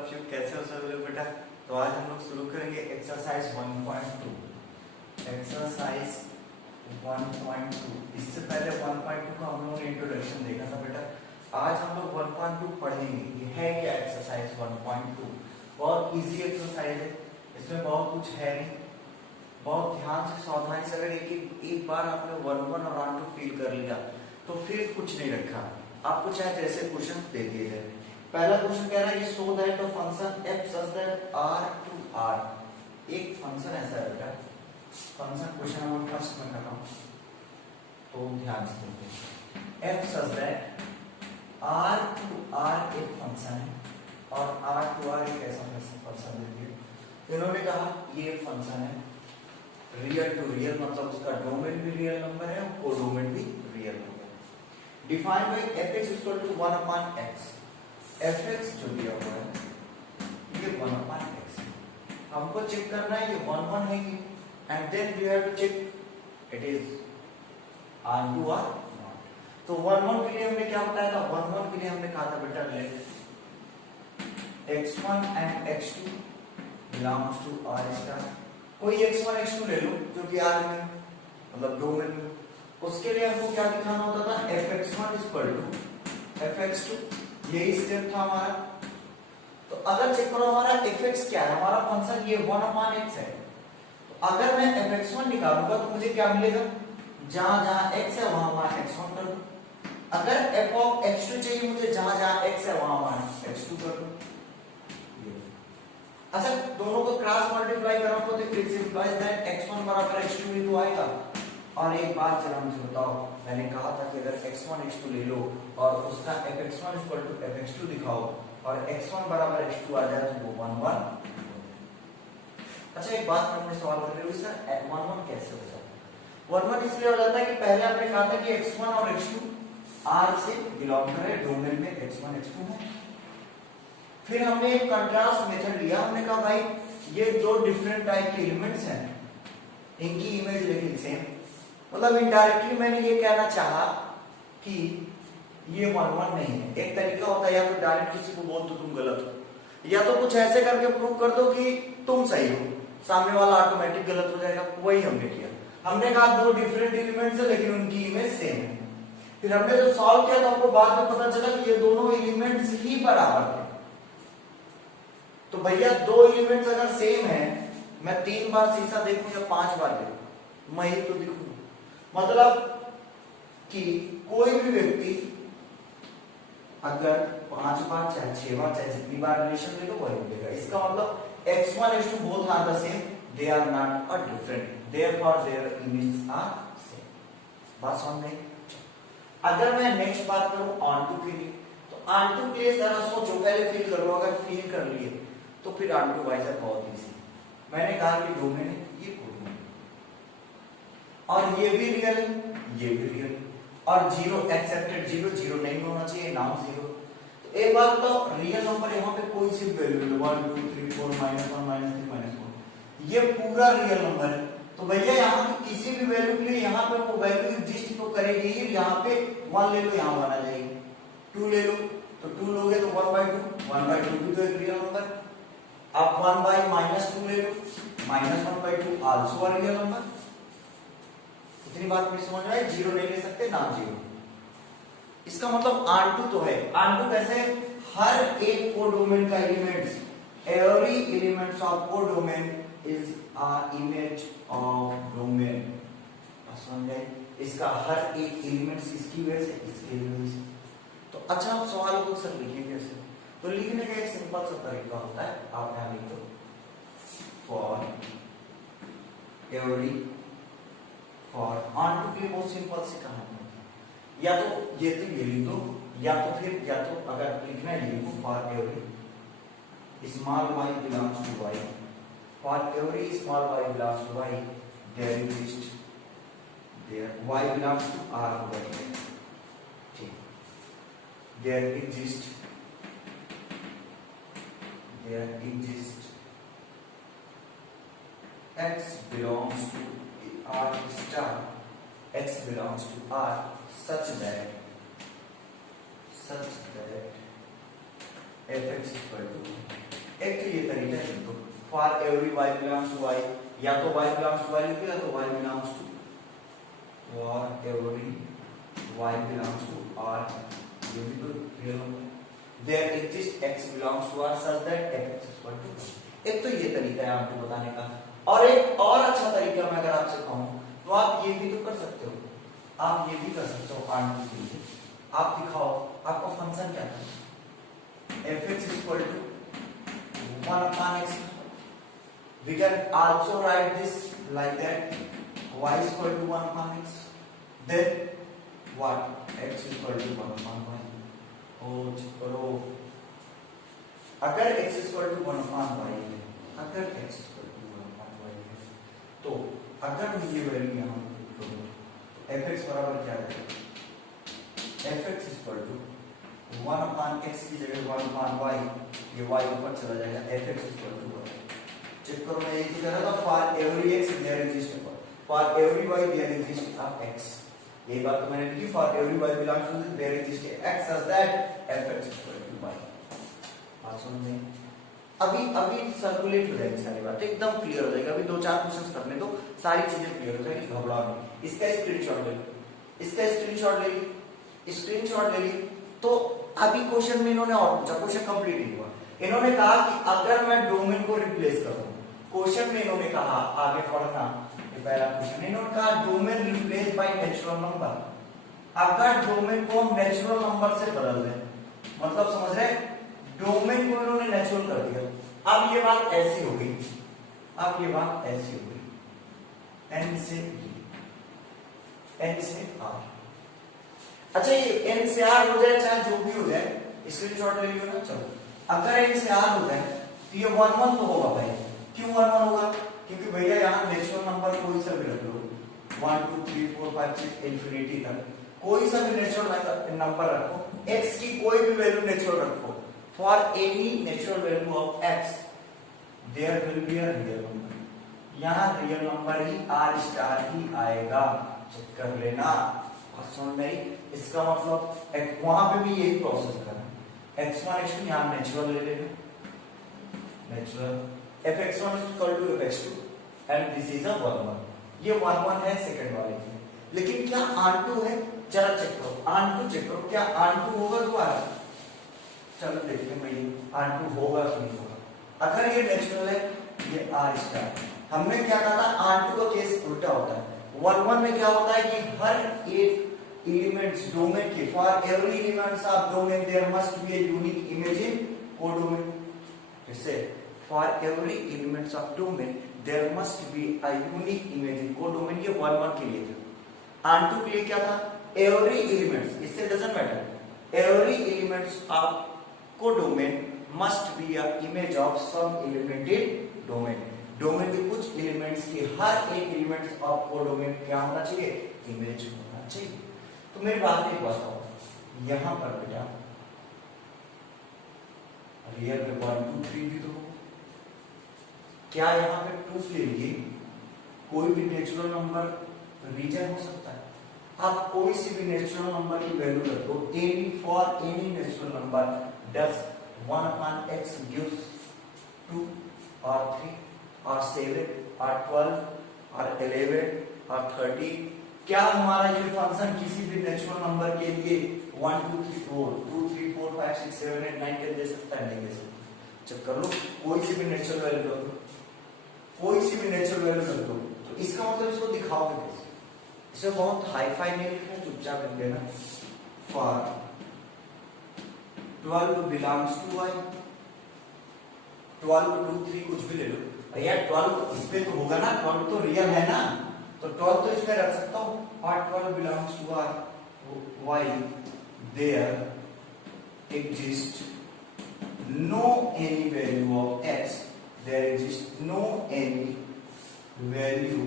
Of you, कैसे हो सब लोग बेटा। तो आज हम लोग शुरू करेंगे एक्सरसाइज 1.2। एक्सरसाइज 1.2। इससे पहले 1.2 का हम लोगों ने इंट्रोडक्शन देखा था बेटा। आज हम लोग 1.2 पढ़ेंगे। ये है क्या एक्सरसाइज 1.2? बहुत इजी एक्सरसाइज है, इसमें बहुत कुछ है नहीं। बहुत ध्यान से सावधानी से अगर एक बार आपने 1.1 और 1.2 फील कर लिया तो फिर कुछ नहीं रखा। आपको चाहे जैसे क्वेश्चन दे दिए जाए। पहला क्वेश्चन कह रहा है कि so that the function f such that r to r, एक फंक्शन ऐसा है बेटा। फंक्शन क्वेश्चन नंबर फर्स्ट में कर रहा हूं तो ध्यान से देखिए। f such that r to r एक फंक्शन है और r to r एक ऐसा फंक्शन दे दिया। इन्होंने कहा ये एक फंक्शन है रियल टू रियल, मतलब उसका डोमेन भी रियल नंबर है और कोडोमेन भी रियल नंबर है। Defined by fx equal to 1/x। fx जो दिया हुआ है ये 1/x है। हमको चेक करना है ये 1 है कि, and then we have to check it is r2 or not। तो 1 के लिए हमने क्या बताया था? 1 के लिए हमने कहा था बेटा late x1 and x2 belongs to r star। कोई x1 x2 ले लो जो कि r में मतलब डोमेन में। उसके लिए हमको क्या दिखाना होता था? fx1 equal to fx2। यही स्टेप था हमारा। तो अगर चेक करो हमारा fx क्या है, हमारा फंक्शन ये 1/x है। तो अगर मैं fx1 निकालूंगा तो मुझे क्या मिलेगा? जहां जहां x है वहां वहां x1 कर दो। अगर f ऑफ x2 चाहिए मुझे, जहां जहां x है वहां वहां x2 कर दो। अच्छा, दोनों को क्रॉस मल्टीप्लाई करूंगा तो इट इंप्लाइज दैट x1 बराबर x2 ही तो आएगा। और एक बात जरा मुझे बताओ, मैंने कहा था कि अगर x1 x2 ले लो और उसका fx1 इक्वल टू fx2 दिखाओ और x1 बराबर x2 आ जाए तो वो 1/1। अच्छा, एक बात हमने सवाल कर रहे हो सर 1/1 कैसे हो जाता है? 1/1 इसलिए हो जाता है कि पहले आपने कहा था कि x1 और x2 R से बिलोंग कर रहे, डोमेन में x1 x2 है। फिर हमने एक कंट्रास्ट मेथड लिया, हमने कहा भाई ये दो डिफरेंट टाइप के एलिमेंट्स हैं, इनकी इमेज लेकिन सेम। मतलब इनडायरेक्टली मैंने ये कहना चाहा कि ये 1/1 नहीं है। एक तरीका होता है या तो डायरेक्ट किसी को बोल दो तुम गलत हो, या तो कुछ ऐसे करके प्रूव कर दो कि तुम सही हो, सामने वाला ऑटोमेटिक गलत हो जाएगा। वही हमने किया। हमने कहा दो डिफरेंट एलिमेंट्स है लेकिन उनकी इमेज सेम है। फिर हमने जब सॉल्व किया तो हमको बाद में पता चला कि ये दोनों एलिमेंट्स ही बराबर थे। तो भैया दो एलिमेंट्स अगर सेम है, मैं 3 बार शीशा देखूं या 5 बार देखूं, मैं ही तो दिखूंगा। मतलब कि कोई भी व्यक्ति अगर 5 बार चाहे 6 बार चाहे जितनी बार रिलेशन ले लो वही मिलेगा। इसका मतलब x1 x2 both are the same, they are not a different, therefore their images are same. बात समझ में? अगर मैं नेक्स्ट बात करूं ऑन2 के लिए, तो ऑन2 के लिए जरा सोचो, पहले फील करो। अगर फील कर लिए तो फिर ऑन2 वाइज बहुत इजी। मैंने कहा कि डोमेन है, ये कोडोमेन और ये भी रियल है, ये भी रियल है। और जीरो एक्सेप्टेड, जीरो नहीं होना चाहिए, नाउ जीरो। तो एक बात बताओ, रियल नंबर यहाँ पे कोई सी वैल्यू 1 2 3 4 -1 -3 -4, ये पूरा रियल नंबर है। तो भैया यहाँ की किसी भी वैल्यू के लिए यहाँ पे वो वैल्यू एग्जिस्ट तो करेगी ही। यहाँ पे 1 ले लो, यहाँ 1 आ जाएगी। 2 ले लो तो 2 लोगे तो 1/2 भी तो एक रियल नंबर। अब 1/-2 ले लो, -1/2 आल्सो अ रियल नंबर। इतनी बात मेरी समझ में आई? जीरो नहीं ले सकते, ना जीरो। इसका मतलब R2 तो है। R2 कैसे? हर एक कोडोमेन का elements, every elements of codomain is a image of domain. समझ गए? इसका हर एक एलिमेंट्स इसकी वजह से, इसके वजह से। तो अच्छा, आप सवालों को सर लिखिए कैसे? तो लिखने का एक सिंपल सा तरीका होता है, आप यहां लिखो फॉर एवरी, फॉर ऑन2 के लिए बहुत सिंपल सी कहानी है। या तो ये लिख दो, या तो अगर लिखना है ये लिखो for every small y belongs to y, for every small y belongs to y there exist, there y belongs to r होगा, ठीक। There exist x belongs to r star, x belongs to r such that fx equal to एक तो ये तरीका है, तो for every y belongs to y, या तो y बिलोंग्स टू y लिखो या तो y belongs to, for every y belongs to r, ये भी तो real number, there exist x belongs to r such that x is equal to. एक तो ये तरीका है आपको बताने का, और एक और अच्छा तरीका मैं अगर आपसे कहूं तो आप ये भी तो कर सकते हो, आप ये भी कर सकते हो आंटी के लिए। आप दिखाओ आपका फंक्शन क्या है, fx is equal to 1 upon x. We can also write this like that, y is equal to 1 upon x. Then what? X is equal to 1 upon y. Oh, करो। अगर x is equal to 1 upon y है, अगर x is equal to 1 upon y है, तो अगर मैं ये value यहाँ पुट करूँ तो fx बराबर क्या है? fx is equal to 1 upon x की जगह 1 upon y, ये y ऊपर चला जाएगा, fx is equal to 1। Check करो, मैं एक ही कर रहा था, for every x there exists a y, for every y there exists a x। ये बात तो मैंने लिखी, for every y belongs to this there exists a x such that fx is equal to y। बात समझ में? अभी circulate हो जाएगी सारी बातें, एकदम क्लियर हो जाएगा। अभी 2-4 क्वेश्चंस करने दो, सारी चीजें क्लियर हो जाएगी, घबराओ नहीं। इसका स्क्रीनशॉट ले लो, इसका स्क्रीनशॉट ले ली, स्क्रीनशॉट ले ली। तो अभी क्वेश्चन में इन्होंने और पूछा, क्वेश्चन कंप्लीट नहीं हुआ। इन्होंने कहा कि अगर मैं डोमेन को रिप्लेस कर दूं, क्वेश्चन में इन्होंने कहा, आगे पढ़ना, ये पहला क्वेश्चन, इन्होंने कहा domain replace by natural number. अगर डोमेन को हम नेचुरल नंबर से बदल दें, मतलब समझ रहे, डोमेन को इन्होंने नेचुरल कर दिया। अब ये बात ऐसी हो गई, अब ये बात ऐसी हो गई, n से r। अच्छा, ये n से r हो जाए चाहे जो भी हो जाए, स्क्रीनशॉट ले लियो ना। चलो, अगर n से r हो जाए तो ये 1 1 तो होगा भाई। क्यों 1 1 होगा? क्योंकि भैया यहाँ नेचुरल नंबर कोई सा भी रख लो, 1 2 3 4 5 6 इंफिनिटी तक कोई सा भी नेचुरल नंबर रखो, x की कोई भी वैल्यू नेचुरल रखो, for any natural value of x there will be a real number। यहाँ रियल नंबर ही r स्टार ही आएगा, चेक कर लेना। समझ में? इसका मतलब वहां पे भी यही प्रोसेस करना, x1 x2 यहाँ नेचुरल ले लेना, natural fx1 is equal to fx2 and this is a 1 1। ये 1 1 है सेकंड वाले में, लेकिन क्या r2 है? जरा चेक करो, r2 चेक करो, क्या r2 होगा दोबारा? चलो देखते हैं भाई r2 होगा कि नहीं होगा। अगर ये नेचुरल है, ये r स्टार, हमने क्या कहा था, r2 का केस उल्टा होता है। 1 1 में क्या होता है कि हर एक एलिमेंट्स डोमेन के, for every elements of domain there must be a unique image in codomain. जैसे for every elements of domain there must be a unique image in codomain, ये 1 1 के लिए था। r2 के लिए क्या था? एवरी एलिमेंट्स, इससे doesn't matter, every elements of codomain must be a image of some element in domain. Domain के कुछ एलिमेंट्स की हर एक एलिमेंट्स ऑफ कोडोमेन क्या होना चाहिए? इमेज होना चाहिए। तो मेरी बात एक बताओ, यहां पर बेटा रियल में 1 2 3 भी तो, क्या यहां पे प्रूफ ले लिए कोई भी नेचुरल नंबर रीजन हो सकता है? आप कोई सी भी नेचुरल नंबर की वैल्यू रख दो, any for any natural number does 1 upon x gives 2 or 3 or 7 or 12 or 11 or 13। क्या हमारा ये फंक्शन किसी भी नेचुरल नंबर के लिए 1 2 3 4 2 3 4 5 6 7 8 9 10 दे सकता है? नहीं दे सकता। चेक कर लो, कोई सी भी नेचुरल वैल्यू रख दो, कोई सी भी नेचुरल वैल्यू रख दो, तो इसका मतलब इसको दिखाओगे कैसे? इसे बहुत हाई फाई नहीं लिखना, चुपचाप लिख देना, फॉर 12 belongs to y, 12 2 3 कुछ भी ले लो भैया, 12 इसमें तो होगा ना, 12 तो रियल है ना, तो 12 तो इसमें रख सकता हूँ, और 12 belongs to y, there exists no any value of x, there exists no any value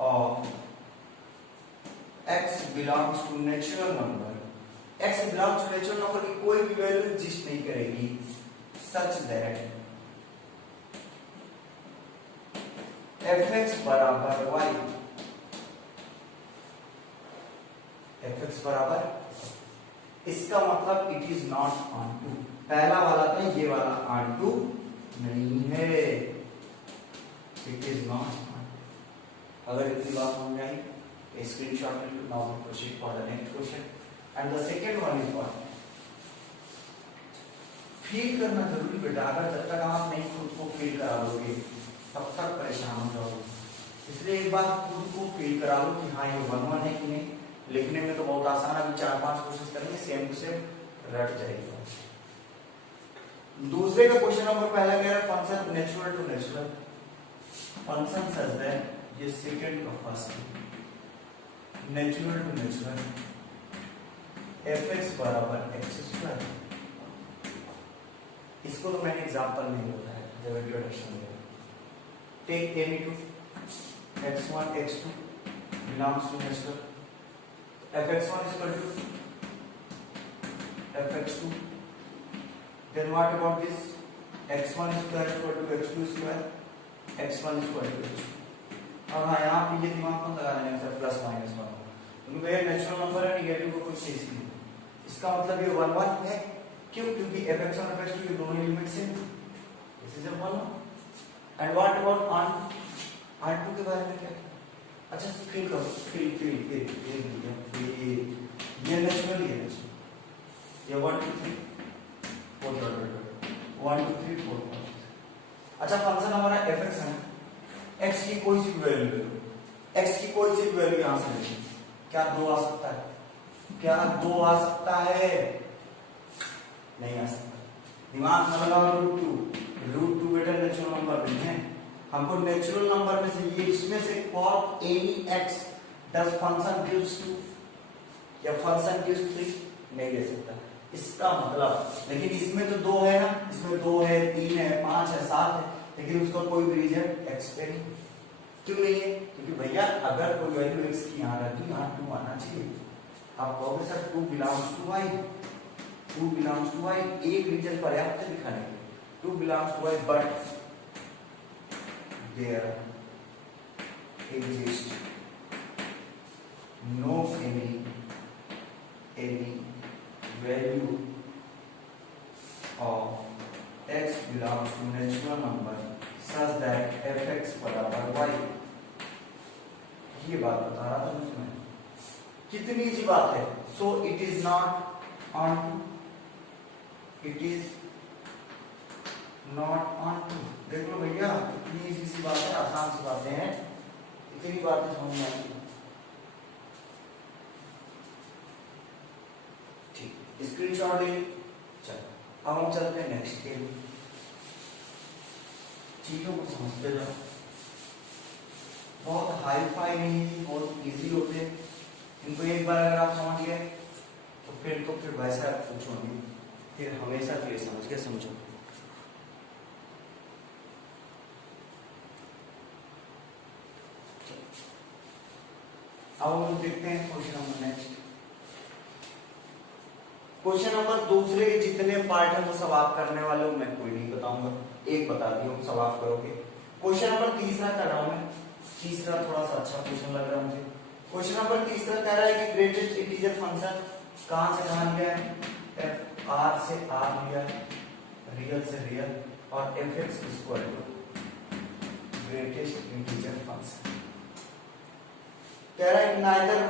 of x belongs to natural number, x belongs to natural number की कोई भी वैल्यू एग्जिस्ट नहीं करेगी, सच दैट fx बराबर y, fx बराबर, इसका मतलब it is not onto, पहला वाला था ये वाला R2 नहीं है, इट इज नॉट। अगर इतनी बात समझ आई स्क्रीनशॉट ले लो। Now we proceed for the next question and the second one is what, feel करना जरूरी बेटा। अगर जब तक आप नहीं खुद को फील करा लोगे तब तक परेशान हो जाओगे। इसलिए एक बार खुद को फील करा लो कि हाँ ये 1-1 है कि नहीं। लिखने में तो बहुत आसान है, अभी 4-5 कोशिश करेंगे सेम टू सेम रट जाएगा। दूसरे का क्वेश्चन नंबर पहला कह रहा है function natural to natural function such that, ये सेकंड का first natural to natural fx बराबर x²। इसको तो मैंने एग्जांपल नहीं बताया जब इंट्रोडक्शन में। Take any two x1 x2 belongs to natural, fx1 is equal to fx2, then what about this x1 square is equal to x2 square, x1 is equal to x2। और हाँ यहाँ पे ये दिमाग मत लगा लेना सर प्लस माइनस 1 क्योंकि ये नेचुरल नंबर है, निगेटिव को कुछ चीज नहीं। इसका मतलब ये 1-1 है, क्यों? क्योंकि fx1 और fx2 ये दोनों एलिमेंट सेम है। This is a 1। And what about R2 के बारे में क्या? अच्छा फील करो, फील ये नेचुरल है, ये 1 2 3 4 1 2 3 4 5। अच्छा फंक्शन हमारा fx है, x की कोई सी वैल्यू ले लो, x की कोई सी वैल्यू यहां से ले लो, क्या 2 आ सकता है? क्या 2 आ सकता है? नहीं आ सकता। दिमाग में लगाओ √2 बेटा नेचुरल नंबर नहीं है। हमको नेचुरल नंबर में से ये इसमें से cos any x does function gives 2 या function gives 3 नहीं ले सकता। इसका मतलब, लेकिन इसमें तो 2 है ना, इसमें 2 है 3 है 5 है 7 है, लेकिन उसका कोई भी रीजन x पे नहीं। क्यों नहीं है? क्योंकि भैया अगर कोई वैल्यू x की यहाँ रहती यहाँ 2 आना चाहिए। आप कहोगे sir 2 belongs to y, 2 belongs to y, एक रीजन पर्याप्त है दिखाने के, 2 belongs to y but there exists no any value of x belongs to natural number such that fx बराबर y। ये बात बता रहा था मैं, कितनी सी बात है। so it is not on, it is not onto. देख लो भैया इतनी इजी सी बात है, आसान सी बातें हैं, इतनी बातें समझ में आती। ठीक, स्क्रीनशॉट ले। चलो अब हम चलते हैं नेक्स्ट के। चीजों को समझते जाओ, बहुत हाई फाई नहीं, बहुत इजी होते हैं। इनको एक बार अगर आप समझ गए तो फिर वैसा पूछोगे, फिर हमेशा के लिए समझ के समझो। अब हम देखते हैं question number next. Question number दूसरे के जितने पार्ट है वो सब आप करने वाले हो, मैं कोई नहीं बताऊंगा, एक बता दियो सब आप करोगे। क्वेश्चन नंबर तीसरा कर रहा हूं मैं, तीसरा थोड़ा सा अच्छा क्वेश्चन लग रहा है मुझे। क्वेश्चन नंबर तीसरा कह रहा है कि ग्रेटेस्ट इंटीजर फंक्शन कहां से कहां लिया है? r से r लिया है, रियल से रियल, और fx equal to greatest integer function. कह रहा है नाइदर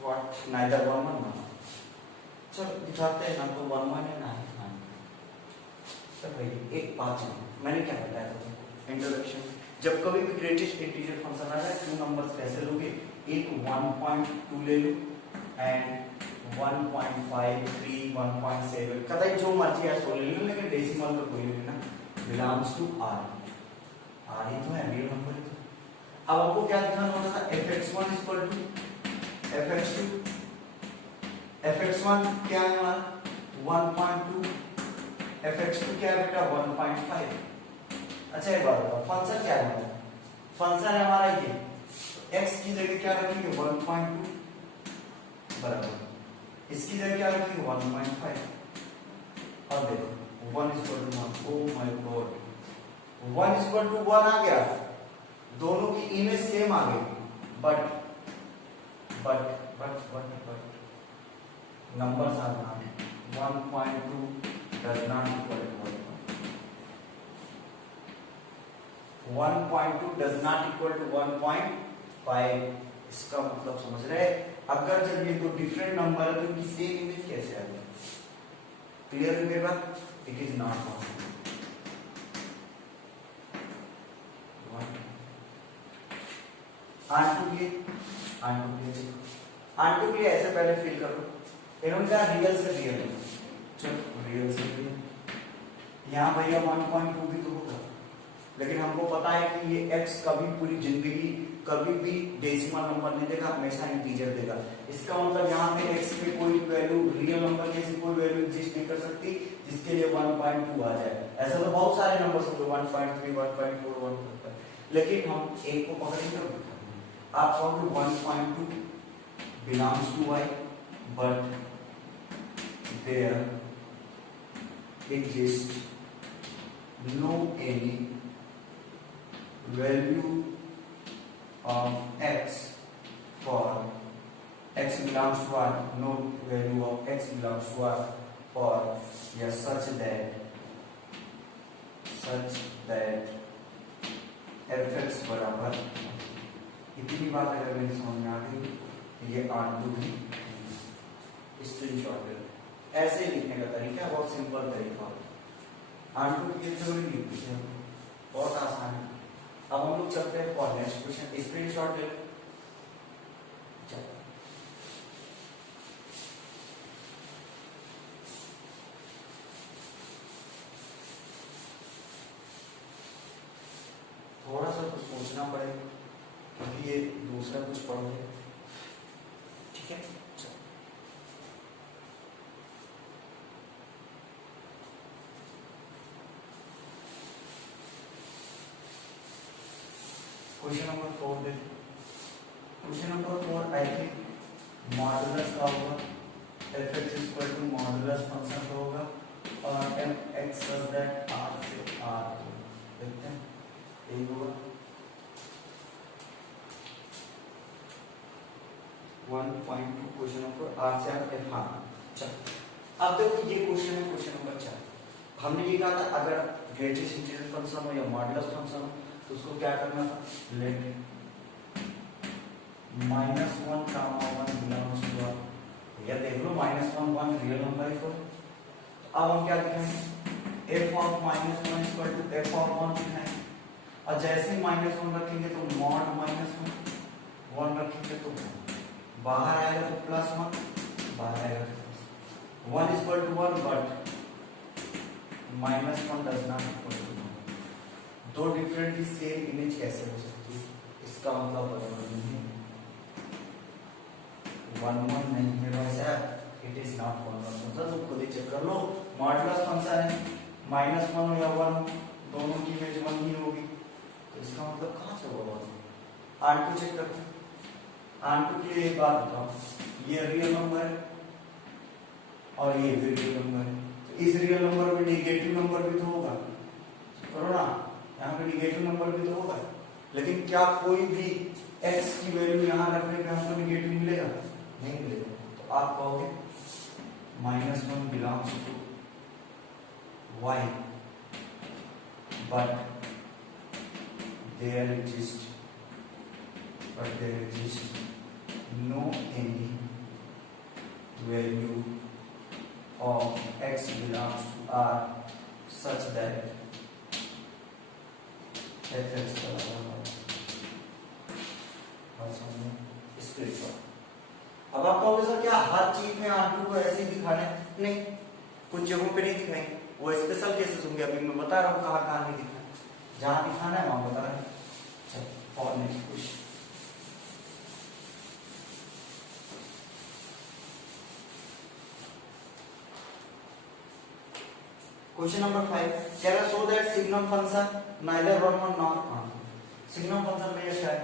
व्हाट, नाइदर 1-1 ना। चलो दिखाते हैं ना, तो 1-1 है ना। तो भाई एक बात है, मैंने क्या बताया था इंट्रोडक्शन, जब कभी भी ग्रेटेस्ट इंटीजर फंक्शन आ जाए 2 नंबर्स कैसे लोगे? एक 1.2 ले लो एंड 1.5 3 1.7 कदाई जो मर्जी है सो ले लो, लेकिन डेसिमल तो कोई नहीं लेना, बिलोंग्स टू r। r ही तो है रियल नंबर। अब आपको क्या दिखाना होता था? fx1 equal to fx2, fx1 क्या है हमारा 1.2, fx2 क्या है बेटा 1.5। अच्छा एक बात बताओ, फंक्शन क्या है? फंक्शन है हमारा ये, x की जगह क्या रखेंगे 1.2 बराबर, इसकी जगह क्या रखेंगे 1.5, और देखो 1 equal to 1, oh my God 1 equal to 1 आ गया, दोनों की इमेज सेम आ गई, but numbers are not 1.2 does not equal to 1.2 does not equal to 1.5। इसका मतलब समझ रहे हैं? अगर जब ये दो डिफरेंट नंबर है तो इनकी सेम इमेज कैसे आएगी? क्लियर है मेरे बात? इट इज नॉट आंटू के लिए ऐसे पहले फिल कर लो। इन्होंने कहा रियल से रियल, चलो रियल से रियल। यहाँ भैया 1.2 भी तो होगा, लेकिन हमको पता है कि ये x कभी पूरी जिंदगी कभी भी डेसिमल नंबर नहीं देगा, हमेशा इंटीजर देगा। इसका मतलब यहाँ पे x पे कोई वैल्यू रियल नंबर जैसी कोई वैल्यू एग्जिस्ट नहीं कर सकती जिसके लिए 1.2 आ जाए। ऐसा तो बहुत सारे नंबर होंगे 1.3, 1.4, 1.5, लेकिन हम एक को पकड़ेंगे। आप कहोगे 1.2 belongs to y, but there exists no any value of x for x belongs to r, no value of x belongs to r for yes such that fx बराबर, इतनी बात अगर मेरी समझ में आ गई ये आंटू भी स्क्रीनशॉट ले। ऐसे लिखने का तरीका है, बहुत सिंपल तरीका है। आंटू की थ्योरी लिखते हैं, बहुत आसान है। अब हम लोग चलते हैं फॉर नेक्स्ट क्वेश्चन। स्क्रीनशॉट ले। चलो थोड़ा सा कुछ सोचना पड़ेगा क्योंकि ये दूसरा कुछ पढ़ोगे, ठीक है? क्वेश्चन नंबर 4 दे। Question number 4 I think modulus का होगा, fx equal to modulus function का होगा और mx सच दैट r से r देखते हैं यही होगा। 1.2 क्वेश्चन नंबर r से r f। हाँ चल, अब देखो ये क्वेश्चन है क्वेश्चन नंबर 4। हमने ये कहा था अगर ग्रेटेस्ट इंटीजर फंक्शन हो या मॉडुलस फंक्शन हो तो उसको क्या करना था? Let -1 comma 1 belongs to r। या देख लो -1 1 रियल नंबर है। तो अब हम क्या दिखाएंगे? f of -1 equal to f of 1 दिखाएंगे। और जैसे ही -1 रखेंगे तो मॉड -1 रखेंगे तो बाहर आएगा तो +1, बाहर आएगा तो 1 equal to 1 but -1 does not equal to 1। दो डिफरेंट की सेम इमेज कैसे हो सकती है? इसका मतलब बराबर नहीं है, 1 नहीं है भाई साहब, इट इज नॉट 1 फंक्शन। तो खुद ही चेक कर लो, मॉडुलस फंक्शन है, -1 या 1 दोनों की इमेज 1 ही होगी, तो इसका मतलब कहां से होगा? आंटू चेक कर। आंटू के लिए एक बात बताओ, ये रियल नंबर है और ये भी रियल नंबर है, तो इस रियल नंबर में नेगेटिव नंबर भी तो होगा, करो ना, यहाँ पे नेगेटिव नंबर भी तो होगा। लेकिन क्या कोई भी x की वैल्यू यहाँ रखने पे हमको नेगेटिव मिलेगा? नहीं मिलेगा। तो आप कहोगे -1 belongs to y but there exists no any value of x belongs to r such that fx screenshot. अब आप कहोगे सर क्या हर चीज में आंटू को ऐसे ही दिखाना है? नहीं, कुछ जगहों पे नहीं दिखाएंगे, वो स्पेशल केसेस होंगे। अभी मैं बता रहा हूँ कहाँ कहाँ नहीं दिखाना, जहां दिखाना है वहां बता रहा हूँ। चलो और नेक्स्ट क्वेश्चन। क्वेश्चन नंबर 5 कह रहा so that signum function neither 1 nor signum function में क्या है?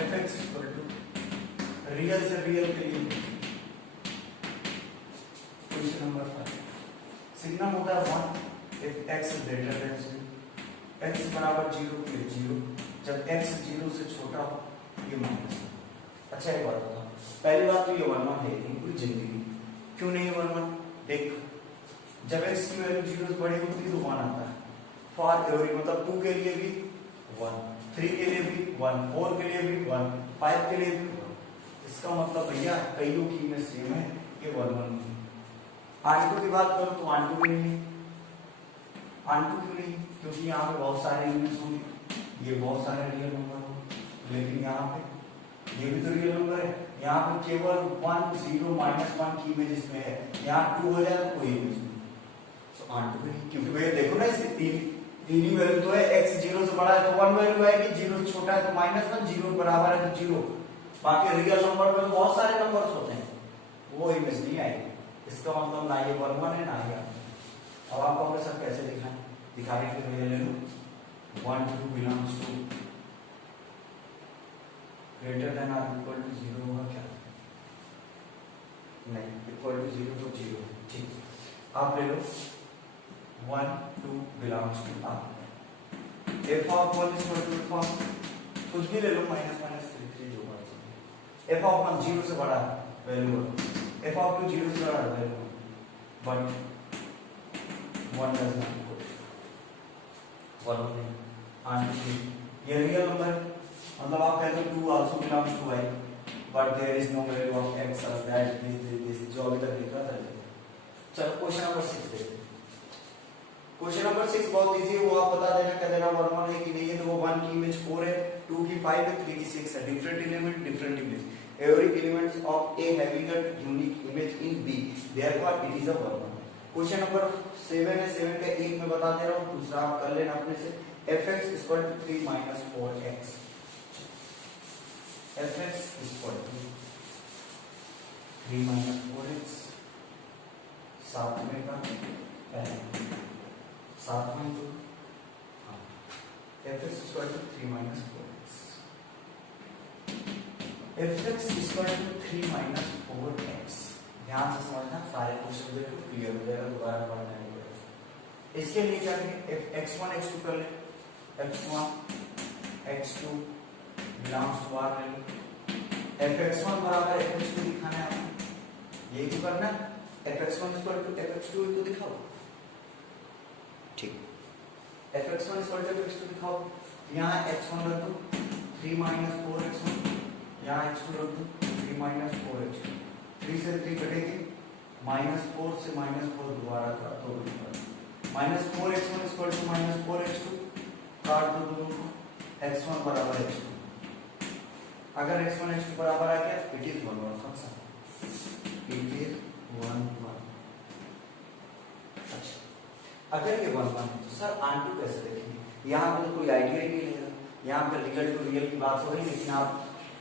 fx इक्वल टू रियल से रियल के लिए क्वेश्चन नंबर 5 सिग्नम होता है 1 if x greater than 0, x बराबर 0 के लिए 0, जब x 0 से छोटा हो ये माइनस। अच्छा एक बात बताओ, पहली बात तो ये 1 1 है नहीं पूरी जिंदगी, क्यों नहीं 1 1? देख जब x की वैल्यू 0 से बड़ी होती है तो 1 आता है। फॉर एवरी मतलब 2 के लिए भी 1, 3 के लिए भी 1, 4 के लिए भी 1, 5 के लिए भी 1। इसका मतलब भैया कईयों की में सेम है, ये 1 1 नहीं। आंटू की बात करो तो आंटू भी नहीं, आंटू क्यों नहीं? क्योंकि यहाँ पे बहुत सारे एलिमेंट्स होंगे, ये बहुत सारे रियल नंबर होंगे, लेकिन यहाँ पे ये भी तो रियल नंबर है। यहाँ पे केवल 1 0 -1 की इमेज इसमें है, यहाँ 2 हो जाए तो कोई इमेज नहीं, तो आंटू भी नहीं। क्योंकि भैया देखो ना इसकी तीन ही वैल्यू तो है, x 0 से बड़ा है तो 1 वैल्यू है, कि 0 से छोटा है तो -1, 0 बराबर है तो 0। बाकी रियल नंबर में बहुत सारे नंबर्स होते हैं, वो इमेज नहीं आएगी। इसका मतलब ना ये 1 1 है ना ये। अब आपको अपने सब कैसे दिखाएं? दिखाने के लिए ले लो 1 2 belongs to greater than or equal to 0 होगा क्या? नहीं, इक्वल टू 0 तो 0। ठीक, आप ले लो 1 2 belongs to R, f of 1 is equal to f of कुछ भी ले लो -3 जो बचा, f of 1 0 से बड़ा वैल्यू, f of 2 0 से बड़ा value, but 1 does not equal 1 नहीं, आंटी ये रियल नंबर, मतलब आप कहते हो 2 also belongs to y, but there is no value of x such that this जो अभी तक लिखा था। चलो क्वेश्चन नंबर 6 देखते हैं। क्वेश्चन नंबर 6 बहुत इजी है, वो आप बता देना, कह देना 1 1 है कि नहीं है, तो वो 1 की इमेज 4 है, 2 की 5 है, 3 की 6 है। Different element different image, every elements of a having a unique image in b, therefore it is a 1 1। Question number 7 है, 7 का एक में बता दे रहा हूं, दूसरा आप कर लेना अपने से। fx = 3 - 4x, fx = 3 - 4x, सातवें का पहले सातवें तो fx = 3 - 4x, fx = 3 - 4x। ध्यान से समझना, सारे क्वेश्चन देखो क्लियर हो जाएगा, दोबारा पढ़ना नहीं पड़ेगा। इसके लिए क्या करेंगे, x1 x2 कर ले, x1 x2 belongs to r ले लो, fx1 बराबर fx2 दिखाना है आपको, यही तो करना है, fx1 = fx2 तो दिखाओ। ठीक, fx1 = fx2 दिखाओ। यहाँ x1 रख दो 3 - 4x1, यहाँ x2 रख दो 3 - 4x2, 3 से 3 कटेगी, -4 से -4 दोबारा का तो -4x1 = -4x2, काट दो दोनों को, x1 बराबर x2। अगर x1 x2 बराबर आ गया, it is 1 1 function, it is 1 1। अच्छा, अगर ये 1 1 तो सर आंटू कैसे देखेंगे? यहाँ पे तो कोई आइडिया ही नहीं लेगा, यहाँ पे रियल टू रियल की बात हो रही है, लेकिन आप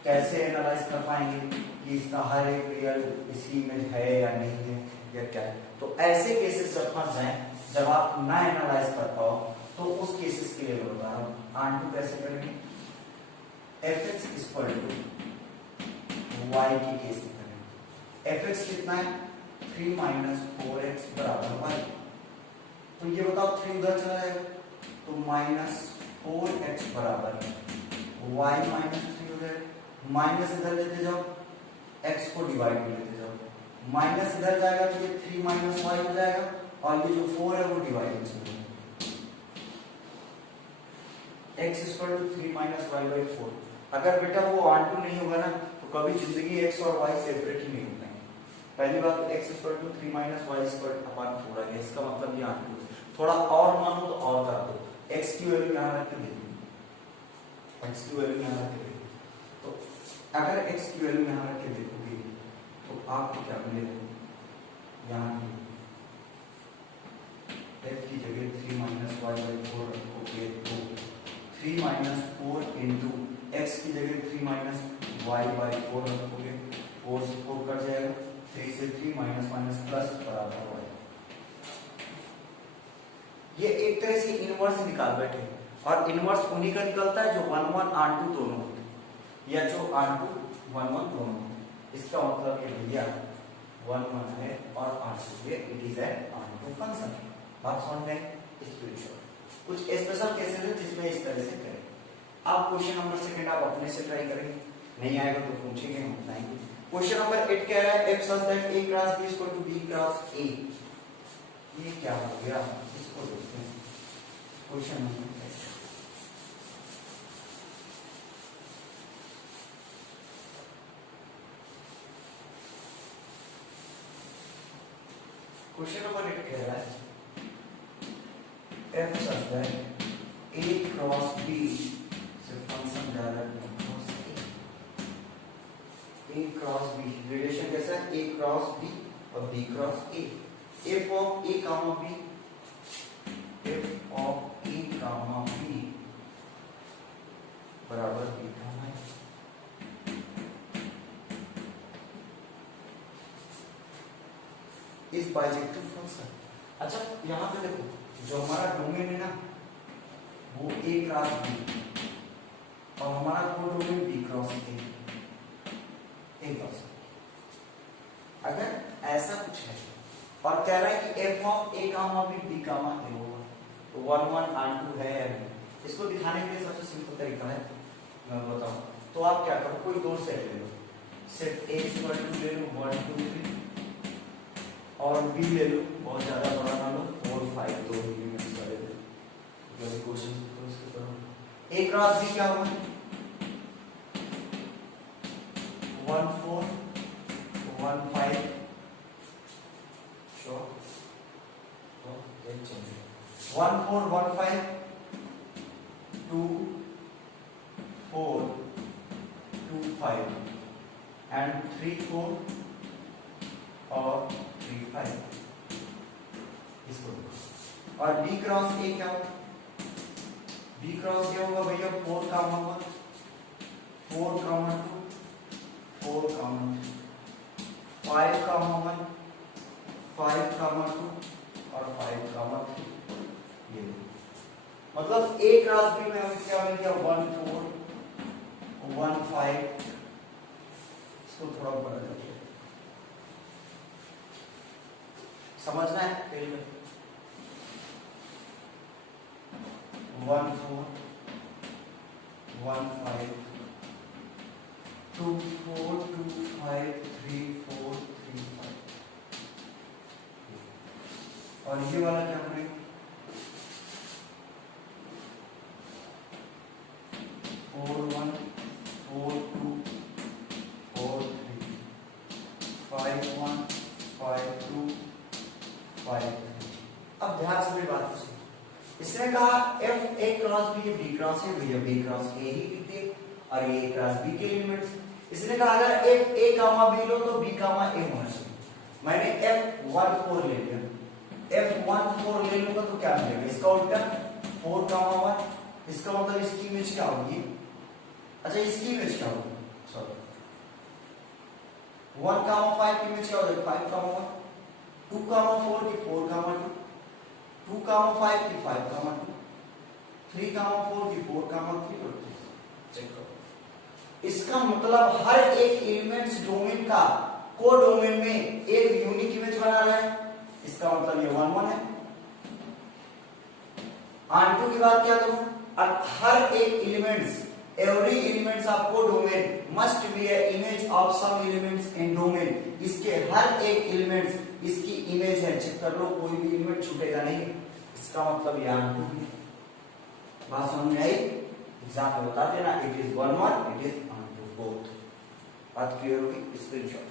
कैसे एनालाइज कर पाएंगे कि इसका हर एक रियल इसकी इमेज है या नहीं है या क्या है? तो ऐसे केसेस जब फंस जाए, जब आप ना एनालाइज कर पाओ, तो उस केसेस के लिए बता रहा हूं, आंटू कैसे करेंगे? fx = y की केस में करेंगे। fx कितना है? 3 - 4x = y। तो ये बताओ 3 उधर चला जाएगा तो -4x = y - 3 हो जाएगा, माइनस इधर लेते जाओ, x को डिवाइड में लेते जाओ, माइनस इधर जाएगा तो ये 3 - y हो जाएगा, और ये जो 4 है वो डिवाइड में चलेगा, x = 3 - y / 4। अगर बेटा वो आंटू नहीं होगा ना, तो कभी जिंदगी x और y सेपरेट ही नहीं हो पाएंगे। पहली बात तो x = 3 - y / 4 है, इसका मतलब ये आंटू है। थोड़ा और मानो तो और कर दो, x की वैल्यू यहाँ रख के देखो, x की वैल्यू यहाँ रख के देखो, तो अगर x की वैल्यू यहाँ रख के देखोगे तो आपको क्या मिलेगा? यहाँ f की जगह 3 - y / 4 रखोगे तो 3 - 4 इंटू x की जगह 3 - y / 4 रखोगे, 4 से 4 कट जाएगा, 3 से 3 माइनस प्लस बराबर y। ये एक तरह से इनवर्स निकाल बैठे, और इनवर्स उन्हीं का निकलता है जो 1 1 आंटू दोनों होते हैं, या जो आंटू 1 1 दोनों होते हैं। इसका मतलब ये भैया 1 1 है और आंटू, ये it is an onto function. बात समझ में? कुछ स्पेशल केसेस है जिसमें इस तरह से करें। आप क्वेश्चन नंबर 2 आप अपने से ट्राई करेंगे, नहीं आएगा तो पूछेंगे, हम बताएंगे। क्वेश्चन नंबर 8 कह रहा है f such that a cross b = b cross a। ये क्या हो गया, इसको देखते हैं। क्वेश्चन नंबर 8, क्वेश्चन नंबर 8 कह रहा है f such that a cross b is a function directly across a cross b relation कैसा है, a cross b और b cross a, f of a comma b, f of a comma b बराबर b comma a। इस bijective function, अच्छा यहाँ पे देखो जो हमारा डोमेन है ना वो a क्रॉस b और हमारा codomain b cross a cross. अगर ऐसा कुछ है और कह रहा है कि f of a comma b b comma a होगा तो 1 1 and 2 है या नहीं, इसको दिखाने के लिए सबसे सिंपल तरीका है मैं बताऊं। तो आप क्या करो, कोई दो सेट ले लो, सेट a इक्वल टू ले लो 1 2 3 और b ले लो, बहुत ज्यादा बड़ा ना लो 4 5, दो एलिमेंट्स का ले लो। जो क्वेश्चन को इसको करो, a क्रॉस b क्या होगा 1 4 1 5, श्योर, तो एक चलिए 1 4 1 5 2 4 2 5 and 3 4 और 3 5, इसको और b क्रॉस a क्या होगा, b क्रॉस a होगा भैया 4 कामा 1 4 कामा 2 4 कामा 2 5 कामा 1 5 कामा 2 और 5 कामा 3, ये मतलब a क्रॉस b में हम क्या मिल गया 1 4 1 5, इसको थोड़ा बड़ा करिए, समझना है फिर 1 4 1 5 2 4 2 5 3 4 3 5, और ये वाला क्या बनेगा 4 1 4 2 4 3 5 1 5 2 5। अब ध्यान से मेरी बात सुनिए, इसने कहा f a cross b b cross a भैया b क्रॉस a ही लिखते और ये a क्रॉस b के एलिमेंट्स। इसने कहा अगर f a कामा b लो तो b कामा a होना चाहिए, मैंने f 1 4 ले लिया, f 1 4 ले लूंगा तो क्या मिलेगा, इसका उल्टा 4 कामा 1, इसका मतलब इसकी इमेज क्या होगी, अच्छा इसकी इमेज क्या होगी, सॉरी 1 कामा 5 की इमेज क्या होगी 5 कामा 1, 2 कामा 4 की 4 कामा 2, 2 कामा 5 की 5 कामा 2, 3 कामा 4 की 4 कामा 3 और 2। चेक करो, इसका मतलब हर एक एलिमेंट्स डोमेन का को डोमेन में एक यूनिक इमेज बना रहा है, इसका मतलब ये 1 1 है। R2 की बात क्या करूं, अब हर एक elements every elements of codomain must be a image of some elements in domain, इसके हर एक एलिमेंट्स इसकी इमेज है, चेक कर लो कोई भी एलिमेंट छूटेगा नहीं, इसका मतलब ये R2 है। बात समझ में आई, एग्जाम में बता देना it is 1 1 it is R2 both. बात क्लियर होगी, स्क्रीनशॉट।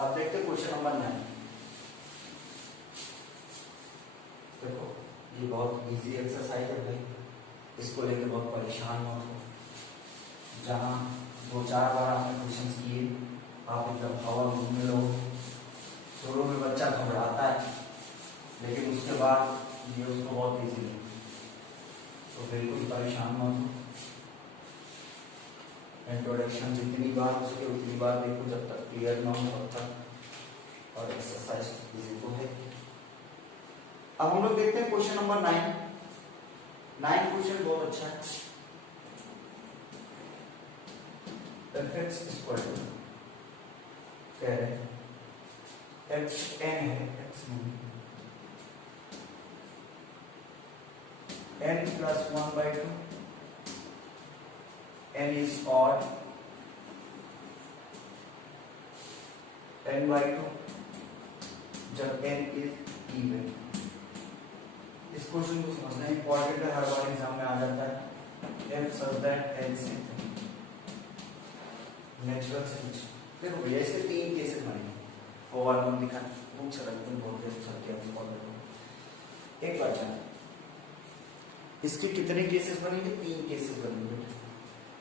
अब देखते क्वेश्चन नंबर 9, देखो ये बहुत इजी एक्सरसाइज है भाई, इसको लेकर बहुत परेशान मत हो। जहाँ 2-4 बार आपने क्वेश्चन किए आप एकदम हवा घूमने लगो, शुरू में बच्चा घबराता है लेकिन उसके बाद ये उसको बहुत इजी है, तो बिल्कुल परेशान मत हो। इंट्रोडक्शन जितनी बार उसके उतनी बार देखो जब तक क्लियर ना हो तब तक, और एक्सरसाइज इजी तो है। अब हम लोग देखते हैं क्वेश्चन नंबर 9 क्वेश्चन बहुत अच्छा है। fx इक्वल टू कह रहे हैं x n है, x n plus 1/2, n is odd, n/2 जब n इज इवन। इस क्वेश्चन को समझना इंपॉर्टेंट है, हर बार एग्जाम में आ जाता है। f such that n से नेचुरल से नीचे। देखो भैया इसके तीन केसेस बनेंगे, वो वाला हम दिखा बुक से रख दूं बोल के सर के हम एक बार जान इसके कितने केसेस बनेंगे? तीन केसेस बनेंगे।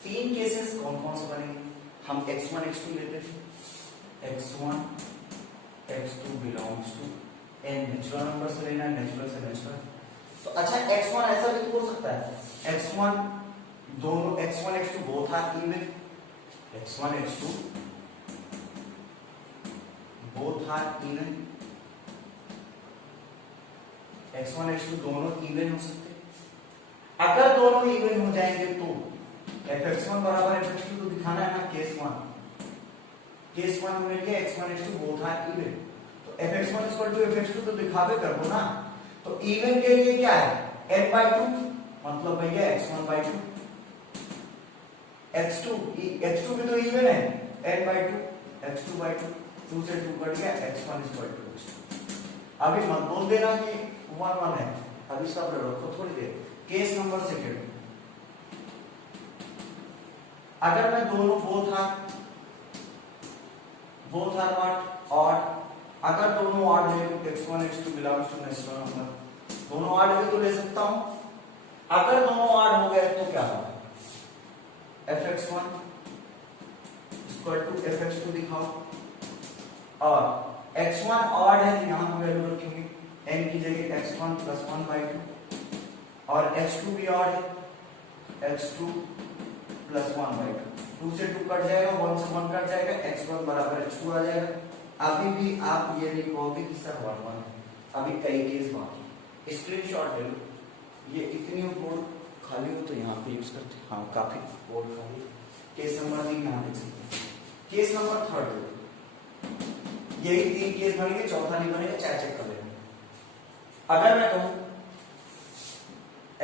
तीन केसेस कौन कौन से बनेंगे? हम x1 x2 लेते थे, x1 x2 belongs to n, natural number से लेना है, नेचुरल से नेचुरल। तो अच्छा x1 ऐसा भी तो हो सकता है, x1 दोनों x1 x2 both are even, x1 x2 both are even, x1 x2 दोनों इवन हो सकते हैं। अगर दोनों इवन हो जाएंगे तो fx1 बराबर fx2 तो दिखाना है ना, केस 1 हमने लिया x1 x2 both are even, तो fx1 इक्वल टू fx2 तो दिखावे करबो ना। तो इवन के लिए क्या है? n/2 मतलब भैया x1/2, x2 भी तो इवन है, n/2 x2/2, 2 से 2 कट गया, x1 इक्वल टू x2। अभी मत बोल देना कि 1 1 है, अभी सब रखो थोड़ी देर। केस नंबर सेकंड, अगर मैं दोनों बोथ आर व्हाट ऑड, अगर दोनों ऑड ले लूं, x1 x2 belongs to natural number, दोनों ऑड भी तो ले सकता हूं। अगर दोनों ऑड हो गए तो क्या होगा? fx1 इक्वल टू fx2 दिखाओ, और x1 ऑड है तो यहां हम वैल्यू रखेंगे n की जगह x1 + 1/2, और x2 भी ऑड है, x2 + 1/2, 2 से 2 कट जाएगा, 1 से 1 कट जाएगा, x1 बराबर x2 आ जाएगा। अभी भी आप ये नहीं कहोगे कि सर 1 1 है, अभी कई केस बाकी। स्क्रीनशॉट ले लो, ये इतनी बोर्ड खाली हो तो यहाँ पे यूज करते हैं, हाँ काफी बोर्ड खाली। केस नंबर 3 यहाँ देख सकते हैं, केस नंबर 3, यही 3 केस बनेंगे, चौथा नहीं बनेगा, चेक कर लेना। अगर मैं कहूं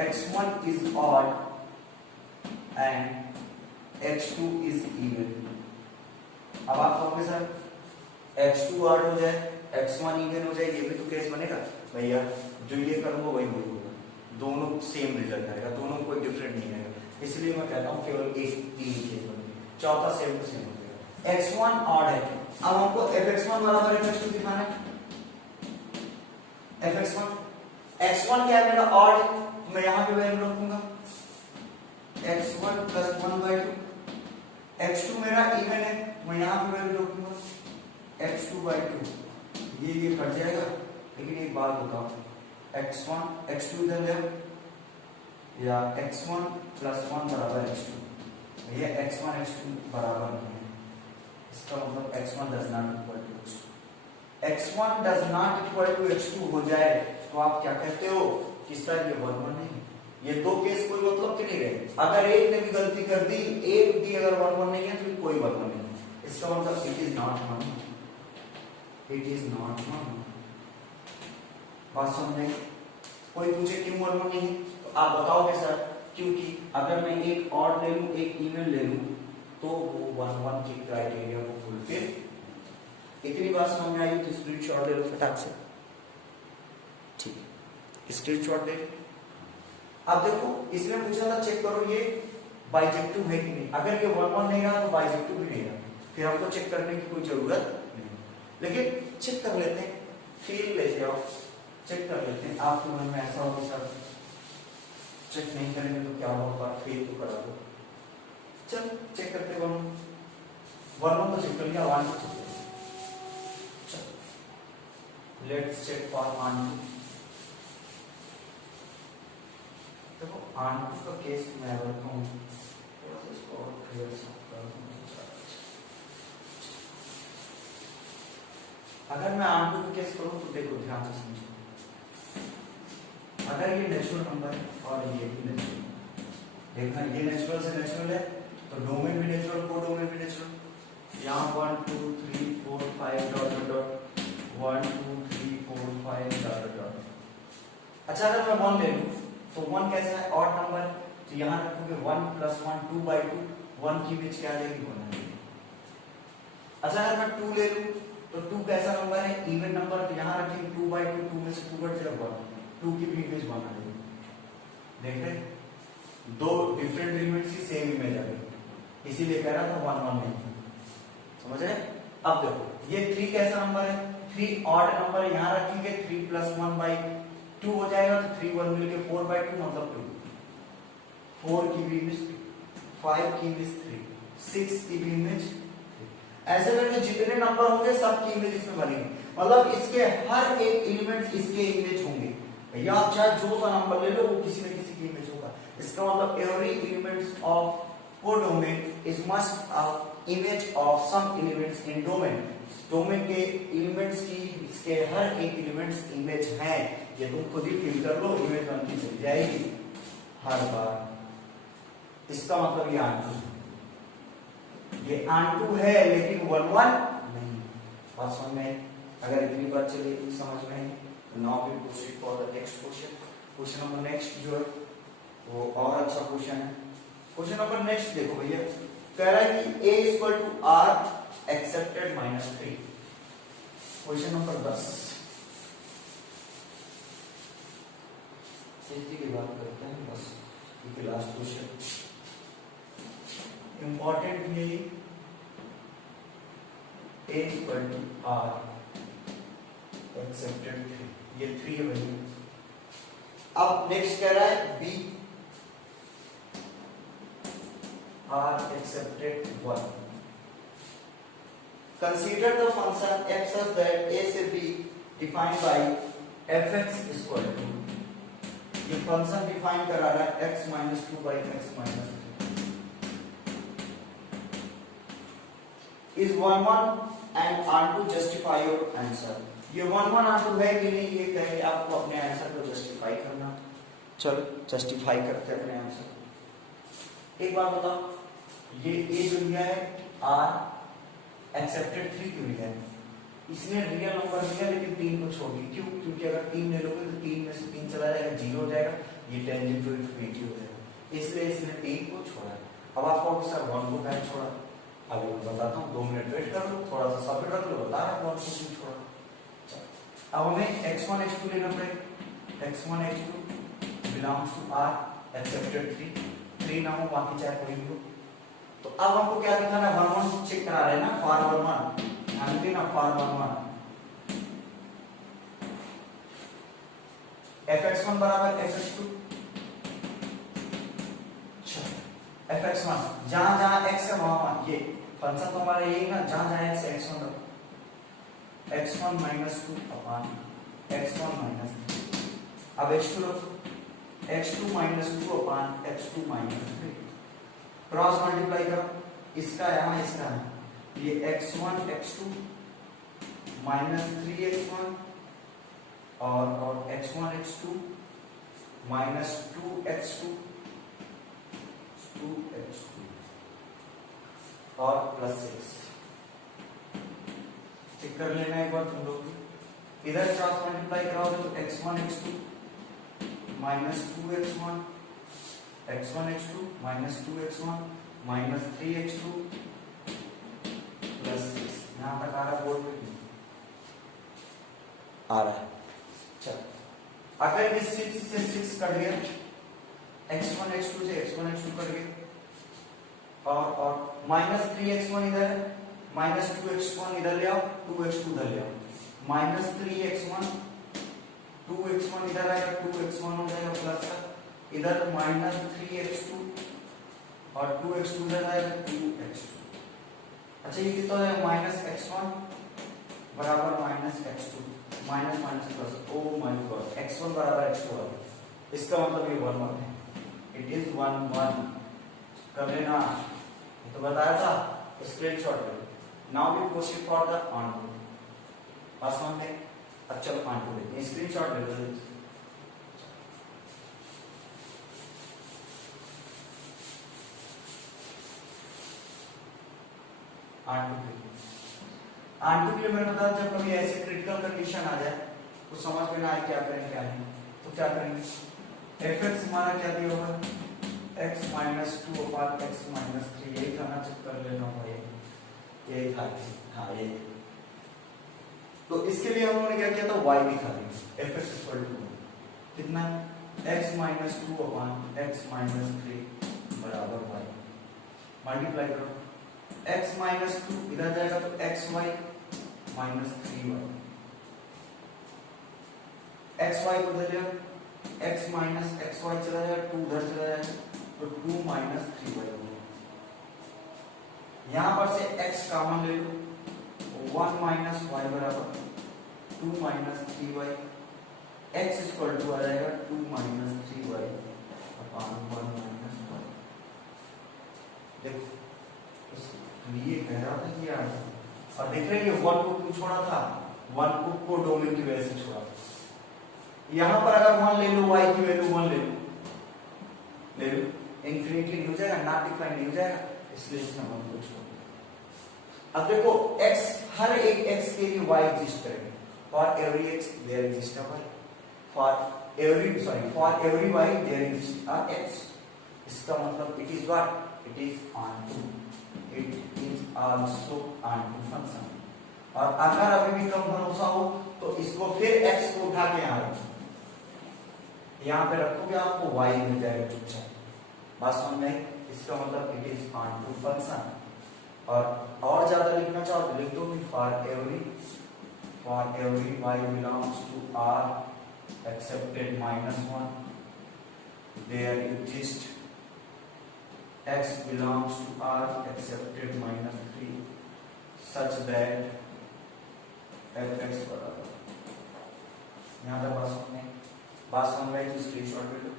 x1 is odd and x2 is even, अब आप कहोगे सर x2 odd हो जाए, x1 even हो जाए, ये भी तो केस बनेगा भैया। जो ये करूंगा वही होगा, दोनों सेम रिजल्ट आएगा, दोनों कोई डिफरेंट नहीं आएगा, इसलिए मैं कहता हूं केवल एक 3 केस बनेंगे, चौथा सेम टू सेम हो जाएगा। x1 odd है, अब हमको fx1 बराबर fx2 दिखाना है। fx1 x1 क्या है मेरा odd है, मैं यहां पे वैल्यू रखूंगा x1 + 1/2, x2 मेरा इवन है, मैं यहां पे वैल्यू रखूंगा x2/2, ये कट जाएगा। लेकिन एक बात बताओ, x1 x2 इधर ले या x1 + 1 बराबर x2, ये x1 x2 बराबर नहीं है, इसका मतलब x1 does not equal to x2। x1 does not equal to x2 हो जाए तो आप क्या कहते हो कि सर ये 1 1 नहीं, ये दो केस कोई मतलब के नहीं रहे। अगर एक ने भी गलती कर दी, एक भी अगर 1 1 नहीं है तो कोई 1 1 नहीं है, इसका मतलब it is not 1, it is not 1। बात समझे? कोई पूछे क्यों 1 1 नहीं है तो आप बताओगे सर क्योंकि अगर मैं एक ऑड ले लूं, एक इवन ले लूं, तो वो 1 1 के क्राइटेरिया को फुलफिल। इतनी बात समझ में आई तो स्क्रीनशॉट ले लो फटाक से, ठीक है, स्क्रीनशॉट ले लो। अब देखो इसने पूछा था चेक करो ये बाइजेक्टिव है कि नहीं, अगर ये 1 1 नहीं रहा तो बाइजेक्टिव भी नहीं रहा, फिर हमको चेक करने की कोई जरूरत नहीं, लेकिन चेक कर लेते हैं, फील लेते हो, चेक कर लेते हैं। आपके मन में ऐसा होगा सर चेक नहीं करेंगे तो क्या होगा, फेल तो करा दो। चल चेक करते हो, 1 1 तो चेक कर लिया, 1 2 चल लेट्स चेक फॉर 1 2। देखो 1 2 का केस मैं रखता हूं, थोड़ा सा इसको और क्लियर कर दूं। अगर मैं 8 2 का केस करूं तो देखो ध्यान से समझो, अगर ये नेचुरल नंबर है और ये भी नेचुरल, देखना ये नेचुरल से नेचुरल है तो डोमेन भी नेचुरल, को डोमेन भी नेचुरल। यहाँ 1 2 3 4 5 dot dot dot 1 2 3 4 5 dot dot. अच्छा अगर मैं 1 ले लूं तो 1 कैसा है, ऑड नंबर है, तो यहाँ रखोगे 1 + 1 2/2, 1 की बीच क्या आ जाएगी 1 आ जाएगी। अच्छा अगर मैं 2 ले लूं तो 2 कैसा नंबर है? Even number. तो यहाँ रखेंगे 2/2, 2 में से 2 कट जाएगा 1, 2 की भी इमेज 1 आ जाएगी। देख रहे, दो डिफरेंट एलिमेंट्स की सेम इमेज आ गई, इसीलिए कह रहा था 1 1 नहीं। समझ रहे? अब देखो ये 3 कैसा नंबर है? 3 ऑड नंबर, यहाँ रखेंगे 3 + 1/2 हो जाएगा, तो 3 1 मिलके 4/2 मतलब 2। 4 की भी इमेज 5 की इमेज 3, 6 की भी इमेज। ऐसे करके जितने नंबर होंगे सब की इमेज इसमें बनेगी, मतलब इसके हर एक एलिमेंट इसके इमेज होंगे। भैया आप चाहे जो सा नंबर ले लो वो किसी न किसी की इमेज होगा। इसका मतलब every elements of codomain is must a image of some elements in domain. Domain के एलिमेंट्स की इसके हर एक एलिमेंट्स इमेज हैं। ये तुम खुद ही फील कर लो, इमेज बनती चली जाएगी हर बार। इसका मतलब ये आंटू, ये आंटू है लेकिन 1 1 नहीं। बात समझ में? अगर इतनी बात चली समझ में, तो now we proceed for the next question. Question number next जो है वो और अच्छा क्वेश्चन है। क्वेश्चन नंबर नेक्स्ट देखो भैया, कह रहा है कि a = r accepted -3। Question number 10 इसी की बात करते हैं बस, ये लास्ट क्वेश्चन इंपॉर्टेंट है। a = r एक्सेप्टेड 3, ये 3 है भैया। अब नेक्स्ट कह रहा है b r accepted 1. Consider the function f such that a से b defined by fx equal to, ये फंक्शन डिफाइन करा रहा है x - 2/x - 3 is 1 1 and R to justify your answer। ये 1 1 R2 है कि नहीं, ये कहेंगे आपको अपने आंसर को जस्टिफाई करना। चलो जस्टिफाई करते हैं अपने आंसर। एक बात बताओ, ये a जो लिया है r एक्सेप्टेड 3 क्यों लिया है? इसने रियल नंबर लिया लेकिन 3 को छोड़ दिया। क्यों? क्योंकि अगर 3 ले लोगे तो 3 में से 3 चला जाएगा, 0 हो जाएगा, ये टेंजेंट टू इनफिनिटी हो जाएगा, इसलिए इसने 3 को छोड़ा। अब आप कहोगे सर 1 को कैसे छोड़ा? अभी मैं बताता हूँ, 2 मिनट वेट कर लो, थोड़ा सा सब्र रख लो, बता रहा हूँ 1 को क्यों छोड़ा। अब हमें x1 x2 लेना पड़ेगा। x1 x2 belongs to r accepted 3 ना हो बाकी चाहे कोई भी हो। तो अब हमको क्या दिखाना है? 1 1 चेक करा रहे हैं ना, फॉर 1 1 ध्यान देना, फॉर 1 1 fx1 बराबर fx2। fx1 जहां जहां x है वहां ये फंक्शन तो हमारा यही ना, जहां जहां x है x1 रखो, x1 - 2 अपॉन x1 - 3। अब x2 रखो, x2 - 2 upon x2 - 3। Cross multiply करो, इसका यहाँ इसका है, ये x1 x2 -3x1 और x1 x2 -2x2 2x2 और +6। चेक कर लेना एक बार तुम लोग, इधर क्रॉस मल्टीप्लाई कराओगे तो x1 x2 -2x1 x1 x2 -2x1 -3x2 +6। यहां तक आ रहा है, बोर्ड पे आ रहा है। चल अगर इस 6 से 6 कट गया, x1 x2 से x1 x2 कट गया और -3x1 इधर है, -2x1 इधर ले आओ, 2x2 इधर ले आओ, -3x1 2x1 इधर आएगा, 2x1 हो जाएगा प्लस का, इधर -3x2 और 2x2 इधर आएगा 2x2। अच्छा ये कितना है? -x1 बराबर -x2 minus minus plus, O my God, x1 बराबर x2 है, इसका मतलब ये 1 1 है, इट इज 1 1। कर लेना, तो बताया था, स्क्रीनशॉट ले। Now we proceed for the onto. Pass on है, अब चलो ऑनटू लेते हैं, स्क्रीनशॉट ले लो। आंटू के लिए मैंने बताया जब कभी ऐसे क्रिटिकल कंडीशन आ जाए तो समझ में ना आए क्या करें क्या नहीं, तो क्या करेंगे? fx हमारा क्या दिया होगा? x - 2 upon x - 3। यही था ना, चेक कर लेना भाई, यही था। हाँ ये तो इसके लिए हम लोगों ने क्या किया था, y दिखा दिया। fx इक्वल टू कितना, x minus 2 upon x minus 3 बराबर y। मल्टीप्लाई करो, x माइनस 2 इधर जाएगा तो xy माइनस 3y, xy को उधर जाएगा, x माइनस xy चला जाएगा, 2 उधर चला जाएगा तो 2 माइनस 3y होगा। यहां पर से x कॉमन ले लो, 1 माइनस y बराबर 2 minus 3y, x equal to आ जाएगा 2 minus 3y upon 1 minus y। देखो ये कह रहा था कि यार, और देख रहे हैं 1 को क्यों छोड़ा था, 1 को कोडोमेन की वजह से छोड़ा। यहां पर अगर 1 ले लो, y की वैल्यू 1 ले लो, इंफिनिटी नहीं हो जाएगा, नॉट डिफाइन नहीं हो जाएगा, इसलिए इसने 1 को छोड़ दिया। अब देखो x, हर एक x के लिए y एग्जिस्ट करेगा, for every x there exist a y, for every y there exist a x। इसका मतलब it is what, it is onto, it is also onto function. और अगर अभी भी कम भरोसा हो तो इसको फिर x को उठा के यहां पे रखोगे, आपको y मिल जाएगा चुपचाप। बात समझ में आई? इसका मतलब it is onto function. और ज्यादा लिखना चाहो तो लिख दो कि for every y belongs to r excepted -1 there exist x belongs to R accepted -3 such that fx बराबर, यहाँ तक बात समझ में आई तो स्क्रीनशॉट ले लो।